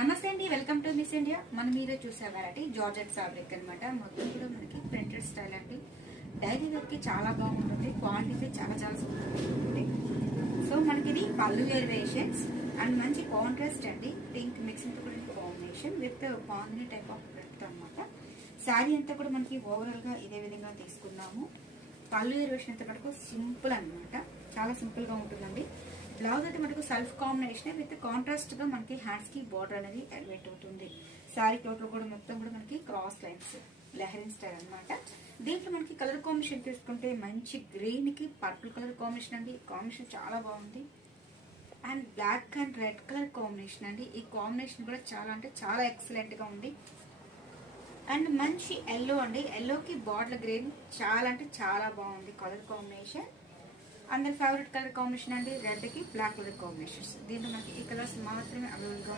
నమస్తే అండి, welcome to miss India. మనం ఈరోజు చూసే వెరైటీ జార్జెట్ ఫ్యాబ్రిక్ అనమాట. మొత్తం కూడా మనకి ప్రింటెడ్ స్టైల్ అండి. డైలీ వేర్ కి చాలా బాగుంటుంది. క్వాలిటీ చాలా చాలా ఉంటుంది. సో మనకి ఇది పళ్ళు వేరియేషన్స్ అండ్ మంచి కాంట్రాస్ట్ అండి. పింక్ మిక్సింగ్ కాంబినేషన్ విత్ బాగుంది టైప్ ఆఫ్ ప్రింట్ అనమాట. శారీ అంతా కూడా మనకి ఓవరాల్ గా ఇదే విధంగా తీసుకున్నాము. పళ్ళు వేరియేషన్ అంతా మటుకు సింపుల్ అనమాట. చాలా సింపుల్ గా ఉంటుందండి. బ్లౌజ్ అయితే మనకు సెల్ఫ్ కాంబినేషన్ విత్ కాంట్రాస్ట్ గా మనకి హ్యాండ్స్ కి బార్డర్ అనేది ఎలివేట్ అవుతుంది. శారీ టోటల్ కూడా మొత్తం కూడా మనకి క్రాస్ లైన్స్ లెహరిన్ స్టైల్ అనమాట. దీంట్లో మనకి కలర్ కాంబినేషన్ తీసుకుంటే మంచి గ్రీన్ కి పర్పుల్ కలర్ కాంబినేషన్ అండి. కాంబినేషన్ చాలా బాగుంది. And black and red colour combination అండి. ఈ కాంబినేషన్ కూడా చాలా అంటే చాలా ఎక్సలెంట్ గా ఉంది. అండ్ మంచి ఎల్లో అండి. ఎల్లోకి బార్డర్ గ్రీన్ చాలా అంటే చాలా బాగుంది కలర్ కాంబినేషన్. అందరి ఫేవరెట్ కలర్ కాంబినేషన్ అండి రెడ్ కి బ్లాక్ కలర్ కాంబినేషన్స్. దీంట్లో మనకి ఈ కలర్స్ మాత్రమే అవైలబుల్ గా